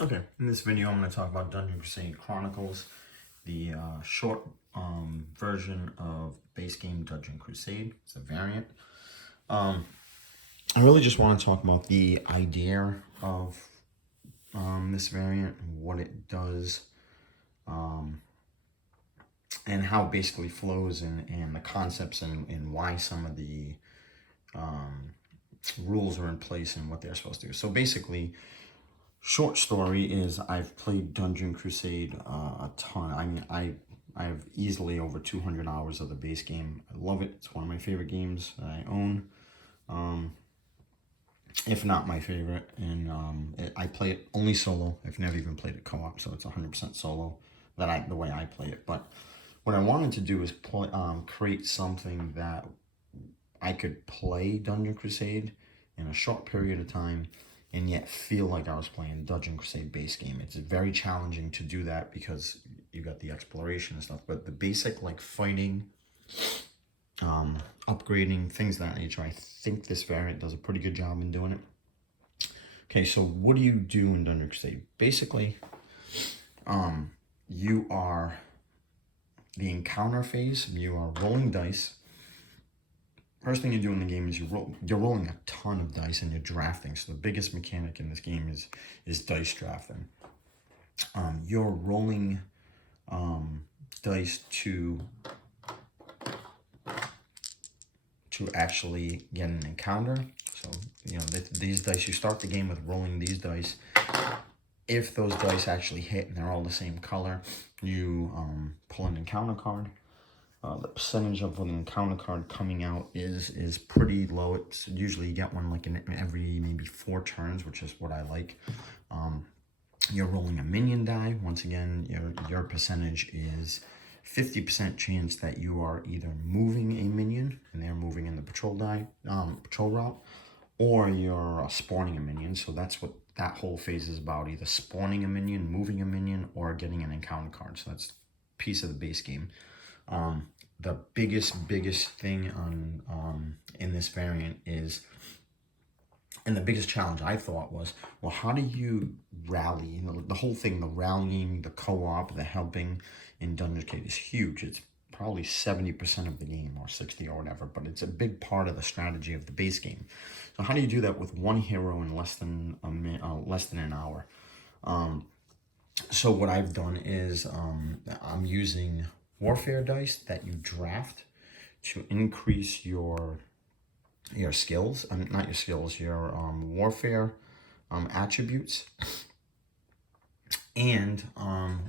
Okay, in this video I'm going to talk about Dungeon Crusade Chronicles, the short version of base game Dungeon Crusade. It's a variant. I really just want to talk about the idea of this variant, what it does, and how it basically flows, and the concepts, and why some of the rules are in place and what they're supposed to do. So basically, short story is I've played Dungeon Crusade a ton. I mean, I have easily over 200 hours of the base game. I love it. It's one of my favorite games that I own, if not my favorite. And I play it only solo. I've never even played it co-op, so it's 100% solo. The way I play it. But what I wanted to do is create something that I could play Dungeon Crusade in a short period of time and yet feel like I was playing Dungeon Crusade base game. It's very challenging to do that because you got the exploration and stuff, but the basic like fighting, upgrading, things of that nature, I think this variant does a pretty good job in doing it. Okay, so what do you do in Dungeon Crusade? Basically, you are the encounter phase. You are rolling dice. First thing you do in the game is you're rolling a ton of dice and you're drafting. So the biggest mechanic in this game is dice drafting. You're rolling dice to actually get an encounter. So these dice, you start the game with rolling these dice. If those dice actually hit and they're all the same color, you pull an encounter card. The percentage of an encounter card coming out is pretty low. It's usually you get one like in every maybe 4 turns, which is what I like. You're rolling a minion die. Once again, your percentage is 50% chance that you are either moving a minion and they're moving in the patrol route, or you're spawning a minion. So that's what that whole phase is about: either spawning a minion, moving a minion, or getting an encounter card. So that's a piece of the base game. The biggest thing in this variant is, and the biggest challenge I thought was, well, how do you rally? The whole thing, the rallying, the co-op, the helping in Dungeon Crusade is huge. It's probably 70% of the game, or 60 or whatever, but it's a big part of the strategy of the base game. So how do you do that with one hero in less than an hour? So what I've done is I'm using warfare dice that you draft to increase your skills. Not your skills, your warfare attributes. And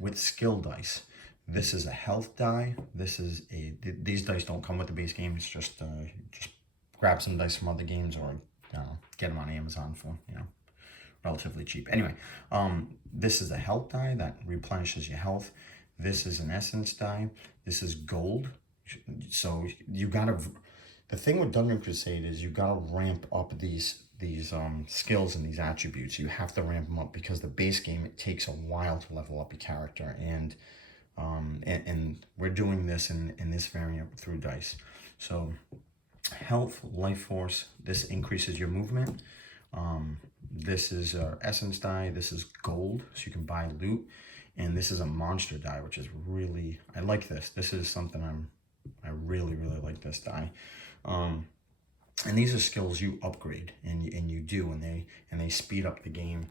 with skill dice, this is a health die. These dice don't come with the base game. It's just grab some dice from other games, or get them on Amazon for relatively cheap. Anyway, this is a health die that replenishes your health. This is an essence die. This is gold. So the thing with Dungeon Crusade is you gotta ramp up these skills and these attributes. You have to ramp them up because the base game, it takes a while to level up your character, and we're doing this in this variant through dice. So health, life force, this increases your movement. This is essence die. This is gold, so you can buy loot. And this is a monster die, which is really, I like this. This is something I really like this die. And these are skills you upgrade, and you do, and they speed up the game.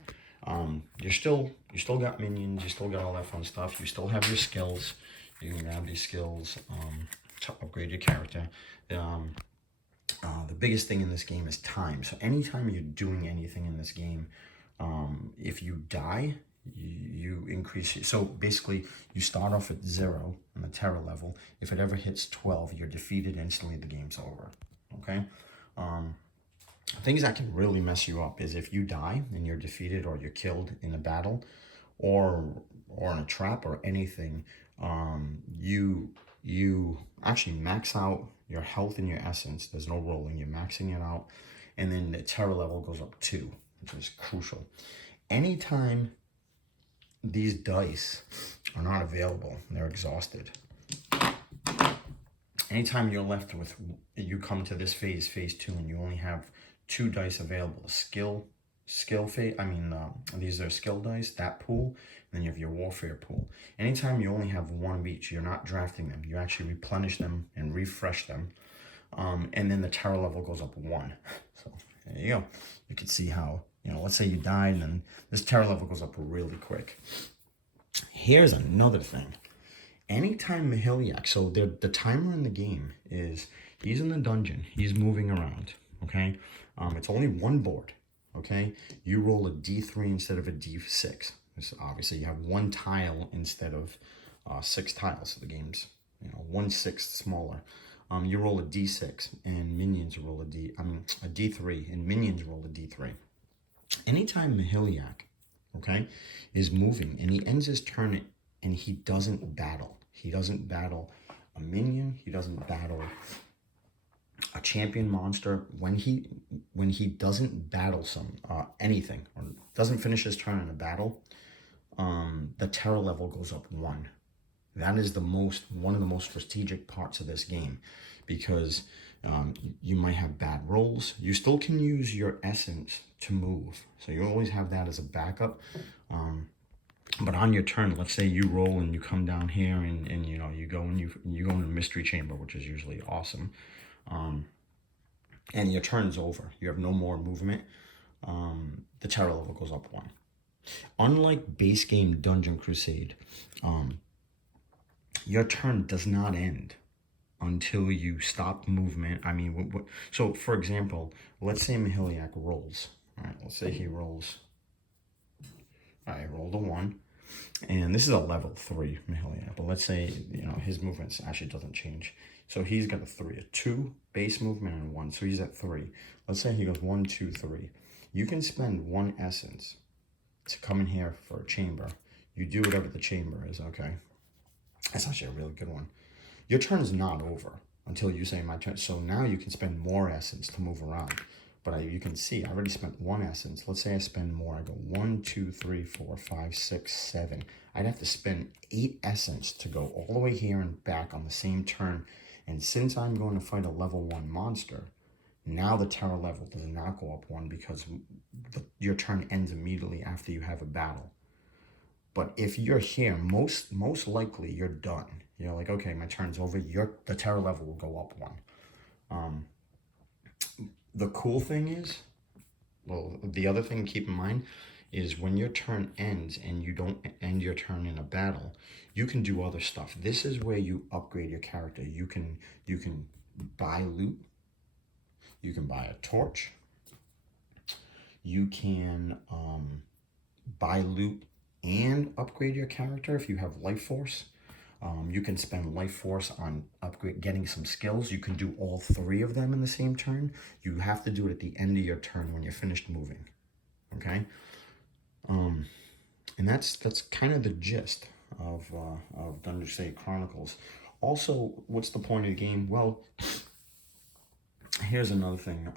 You still got minions, you still got all that fun stuff. You still have your skills. You can grab these skills to upgrade your character. The biggest thing in this game is time. So anytime you're doing anything in this game, if you die, you increase it. So basically, you start off at 0 on the terror level. If it ever hits 12, you're defeated instantly. The game's over. Okay. Things that can really mess you up is if you die and you're defeated, or you're killed in a battle, or in a trap, or anything. You actually max out your health and your essence. There's no rolling. You're maxing it out, and then the terror level goes up 2, which is crucial. Anytime these dice are not available, they're exhausted. Anytime you're left with, you come to this phase 2, and you only have 2 dice available, a skill these are skill dice, that pool, and then you have your warfare pool. Anytime you only have one of each, you're not drafting them. You actually replenish them and refresh them. And then the terror level goes up 1. So there you go. You can see how, let's say you died, and then this terror level goes up really quick. Here's another thing. Anytime Mahiliak, so the timer in the game is, he's in the dungeon, he's moving around, okay? It's only one board, okay? You roll a d3 instead of a d6. So obviously you have one tile instead of 6 tiles. So the game's 1/6 smaller. You roll a d6 and minions roll a d3 and minions roll a d3. Anytime Mahiliak, okay, is moving and he ends his turn and he doesn't battle. He doesn't battle a minion. He doesn't battle a champion monster. When he doesn't battle anything, or doesn't finish his turn in a battle, the terror level goes up 1. That is one of the most strategic parts of this game, because you might have bad rolls. You still can use your essence to move, so you always have that as a backup. But on your turn, let's say you roll and you come down here and you go in a mystery chamber, which is usually awesome. And your turn's over. You have no more movement. The terror level goes up 1. Unlike base game Dungeon Crusade, your turn does not end until you stop movement. So for example, let's say Mahiliak rolls. All right, let's say he rolls. All right, rolled a 1. And this is a level 3 Mahiliak, but let's say, his movements actually doesn't change. So he's got a 3, a 2 base movement, and a 1. So he's at 3. Let's say he goes 1, 2, 3. You can spend 1 essence to come in here for a chamber. You do whatever the chamber is, okay? That's actually a really good one. Your turn is not over until you say my turn. So now you can spend more essence to move around. But you can see I already spent 1 essence. Let's say I spend more. I go 1, 2, 3, 4, 5, 6, 7. I'd have to spend 8 essence to go all the way here and back on the same turn. And since I'm going to fight a level 1 monster, now the terror level does not go up 1 because your turn ends immediately after you have a battle. But if you're here, most likely you're done. You're like, okay, my turn's over. The terror level will go up 1. The cool thing is, the other thing to keep in mind is when your turn ends and you don't end your turn in a battle, you can do other stuff. This is where you upgrade your character. You can buy loot. You can buy a torch. You can buy loot and upgrade your character if you have life force. You can spend life force on getting some skills. You can do all 3 of them in the same turn. You have to do it at the end of your turn when you're finished moving. Okay? And that's kind of the gist of Dungeon Crusade Chronicles. Also, what's the point of the game? Well, here's another thing.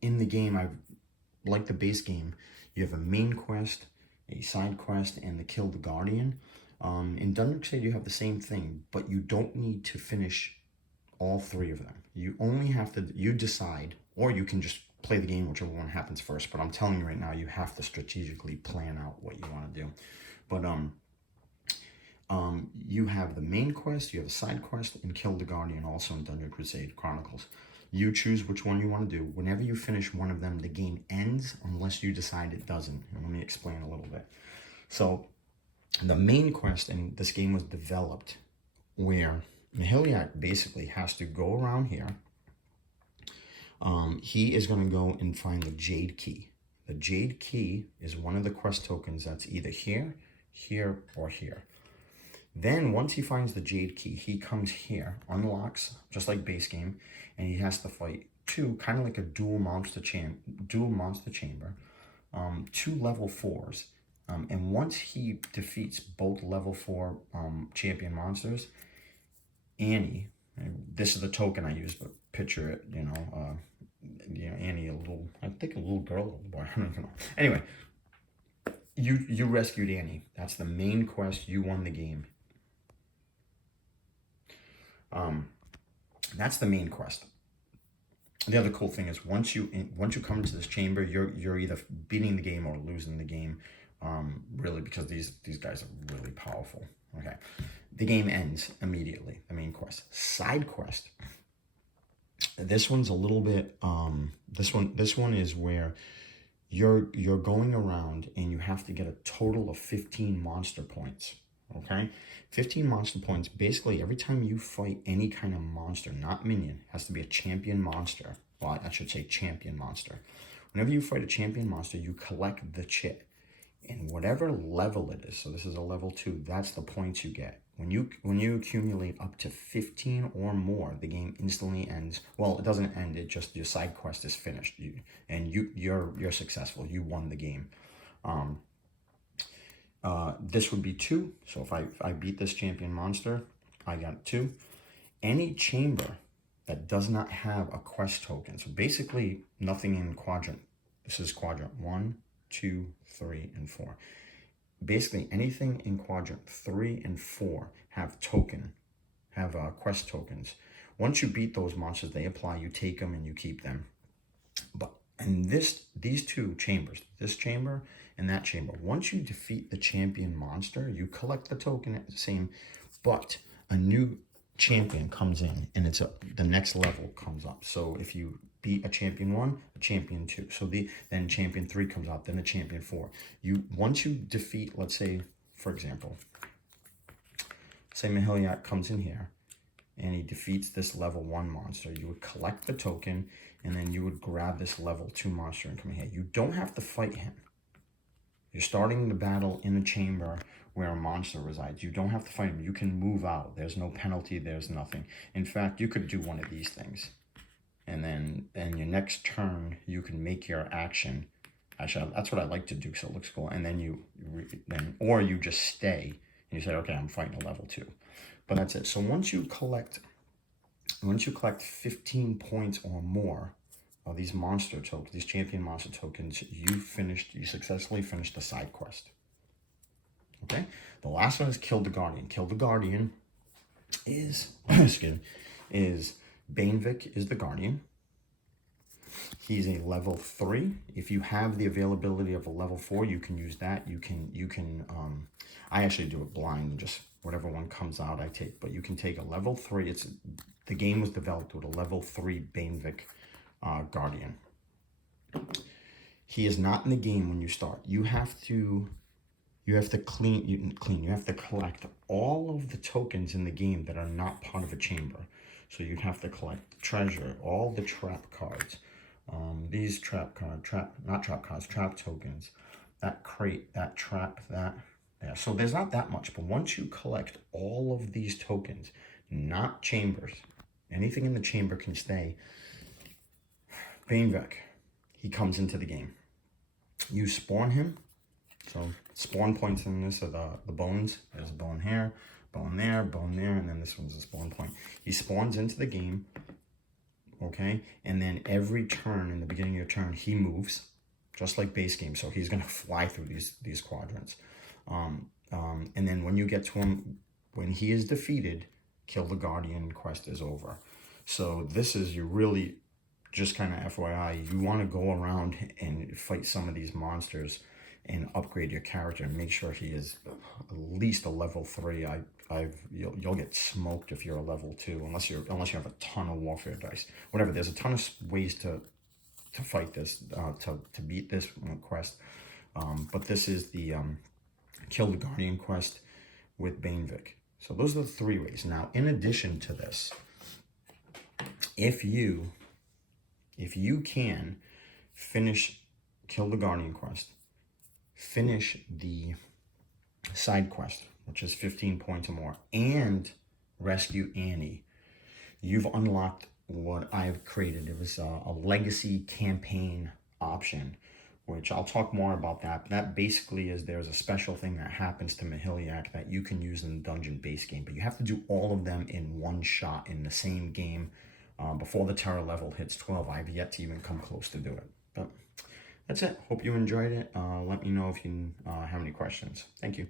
In the game, like the base game, you have a main quest, a side quest, and the Kill the Guardian. In Dungeon Crusade, you have the same thing, but you don't need to finish all 3 of them. You only have to, you decide, or you can just play the game, whichever one happens first. But I'm telling you right now, you have to strategically plan out what you want to do. But you have the main quest, you have a side quest, and Kill the Guardian also in Dungeon Crusade Chronicles. You choose which one you want to do. Whenever you finish one of them, the game ends unless you decide it doesn't. And let me explain a little bit. So the main quest in this game was developed where Mahiliak basically has to go around here. He is going to go and find the Jade Key. The Jade Key is one of the quest tokens that's either here, here, or here. Then once he finds the Jade Key, he comes here, unlocks, just like base game, and he has to fight 2, kind of like a dual monster chamber, 2 level 4s. And once he defeats both level 4 champion monsters, Annie, this is the token I use, but picture it, Annie, I think a little girl, little boy, I don't even know. Anyway, you rescued Annie. That's the main quest. You won the game. That's the main quest. the other cool thing is once you come into this chamber, you're either beating the game or losing the game, really, because these guys are really powerful. Okay, the game ends immediately. The main quest, side quest. This one's a little bit. This one is where you're going around and you have to get a total of 15 monster points. Okay, 15 monster points. Basically, every time you fight any kind of monster, not minion, has to be a champion monster. Well, I should say champion monster. Whenever you fight a champion monster, you collect the chit. And whatever level it is, so this is a level 2, that's the points you get. When you accumulate up to 15 or more, the game instantly ends. Well, it doesn't end, it just, your side quest is finished. You're successful. You won the game. This would be 2. So if I beat this champion monster, I got 2. Any chamber that does not have a quest token, so basically nothing in quadrant. This is quadrant 1, 2, 3, and 4. Basically anything in quadrant 3 and 4 have quest tokens. Once you beat those monsters, they apply. You take them and you keep them. But and these 2 chambers, this chamber and that chamber, once you defeat the champion monster, you collect the token at the same, but a new champion comes in and the next level comes up. So if you beat a champion 1, a champion 2, so then champion 3 comes up, then a champion 4. Once you defeat, let's say, for example, say Mahiliak comes in here and he defeats this level 1 monster, you would collect the token and then you would grab this level 2 monster and come in here. You don't have to fight him. You're starting the battle in a chamber where a monster resides. You don't have to fight him. You can move out. There's no penalty. There's nothing. In fact, you could do one of these things. And then your next turn, you can make your action. Actually, that's what I like to do, so it looks cool. And then or you just stay and you say, okay, I'm fighting a level 2. But that's it. So once you collect 15 points or more of these monster tokens, these champion monster tokens, you successfully finished the side quest. Okay, the last one is Kill the Guardian. Kill the Guardian is, is Bainvik is the Guardian. He's a level 3. If you have the availability of a level 4, you can use that. You can I actually do it blind, and just whatever one comes out I take. But you can take a level 3. The game was developed with a level 3 Bainvik Guardian. He is not in the game when you start. You have to collect all of the tokens in the game that are not part of a chamber. So you'd have to collect treasure, all the trap cards, these trap tokens, that crate, that trap, that. Yeah. So there's not that much, but once you collect all of these tokens, not chambers, anything in the chamber can stay. Bainvik, he comes into the game. You spawn him. So spawn points in this are the bones. There's a bone here, bone there, and then this one's a spawn point. He spawns into the game, okay? And then every turn, in the beginning of your turn, he moves, just like base game. So he's gonna fly through these quadrants. And then when you get to him, when he is defeated, Kill the Guardian quest is over. So this is, you really, just kind of FYI, you want to go around and fight some of these monsters and upgrade your character and make sure he is at least a level 3. You'll get smoked if you're a level 2, unless you have a ton of warfare dice. Whatever, there's a ton of ways to fight this, to beat this quest. But this is the Kill the Guardian quest with Bainvik. So those are the 3 ways. Now, in addition to this, if you can finish Kill the Guardian quest, finish the side quest, which is 15 points or more, and rescue Annie, you've unlocked what I've created. It was a legacy campaign option, which I'll talk more about that. But that basically is, there's a special thing that happens to Mahiliak that you can use in the dungeon base game, but you have to do all of them in one shot in the same game before the terror level hits 12. I've yet to even come close to do it. But that's it. Hope you enjoyed it. Let me know if you have any questions. Thank you.